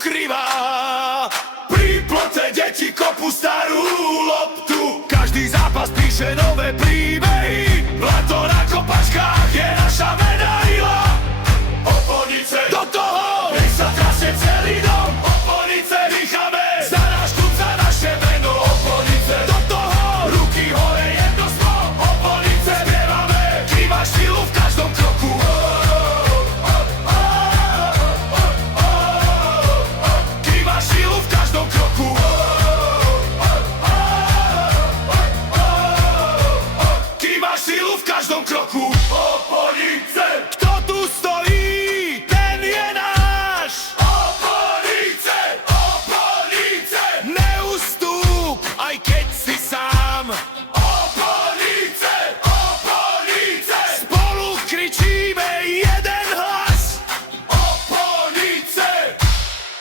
krivá. Pri plote deti kopu starú loptu, každý zápas píše nové príbehy. Blato na kopačkách je naša medaila. Oponice do toho, nech sa trasie celý dom. Oponice dýchame za náš klub, za naše meno. Oponice do toho, ruky hore jedno smo. Oponice spievame, kým máš silu v každom kroku. Kým máš silu v každom kroku. Kým máš silu v každom kroku. Oponice. Kto tu stojí, ten je náš. Oponice, oponice. Neustúp, aj keď si sám. Oponice, oponice. Spolu kričíme jeden hlas. Oponice,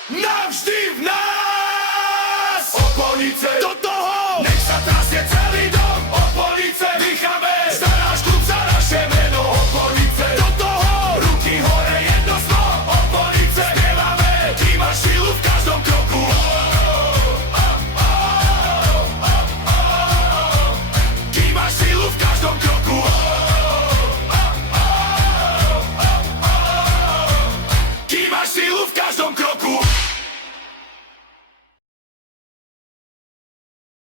navždy v nás. Oponice do toho, nech sa trasie celý dom. Oponice dýchame za náš klub, za naše meno. Oponice do toho, ruky hore jedno smo. Oponice spievame, kým máš silu v každom kroku. Kým máš silu v každom kroku.